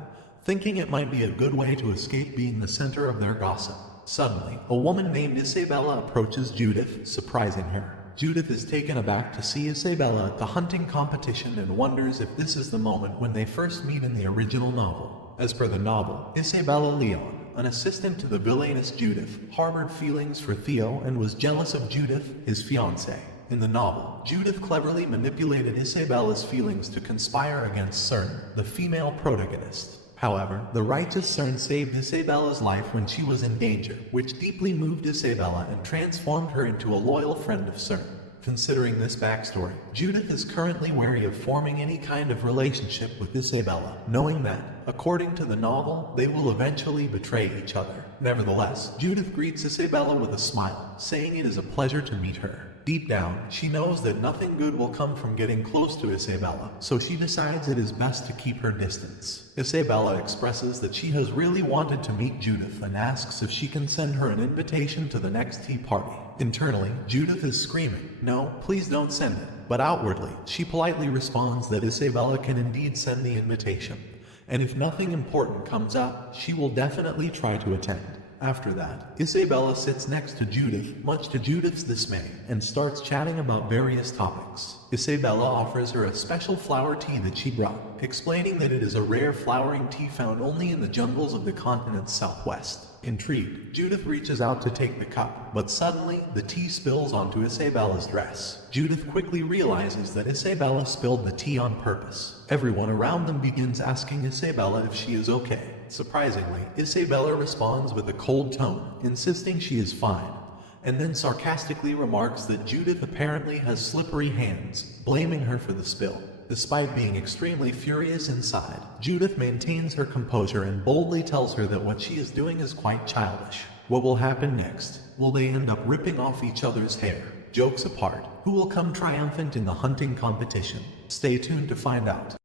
thinking it might be a good way to escape being the center of their gossip. Suddenly, a woman named Isabella approaches Judith, surprising her. Judith is taken aback to see Isabella at the hunting competition and wonders if this is the moment when they first meet in the original novel. As per the novel, Isabella Leon, an assistant to the villainous Judith, harbored feelings for Theo and was jealous of Judith, his fiancée. In the novel, Judith cleverly manipulated Isabella's feelings to conspire against Cern, the female protagonist. However, the righteous Cern saved Isabella's life when she was in danger, which deeply moved Isabella and transformed her into a loyal friend of Cern. Considering this backstory, Judith is currently wary of forming any kind of relationship with Isabella, knowing that, according to the novel, they will eventually betray each other. Nevertheless, Judith greets Isabella with a smile, saying it is a pleasure to meet her. Deep down, she knows that nothing good will come from getting close to Isabella, so she decides it is best to keep her distance. Isabella expresses that she has really wanted to meet Judith and asks if she can send her an invitation to the next tea party. Internally, Judith is screaming, "No, please don't send it." But outwardly, she politely responds that Isabella can indeed send the invitation, and if nothing important comes up, she will definitely try to attend. After that, Isabella sits next to Judith, much to Judith's dismay, and starts chatting about various topics. Isabella offers her a special flower tea that she brought, explaining that it is a rare flowering tea found only in the jungles of the continent's southwest. Intrigued, Judith reaches out to take the cup, but suddenly, the tea spills onto Isabella's dress. Judith quickly realizes that Isabella spilled the tea on purpose. Everyone around them begins asking Isabella if she is okay. Surprisingly, Isabella responds with a cold tone, insisting she is fine, and then sarcastically remarks that Judith apparently has slippery hands, blaming her for the spill. Despite being extremely furious inside, Judith maintains her composure and boldly tells her that what she is doing is quite childish. What will happen next? Will they end up ripping off each other's hair? Jokes apart, who will come triumphant in the hunting competition? Stay tuned to find out.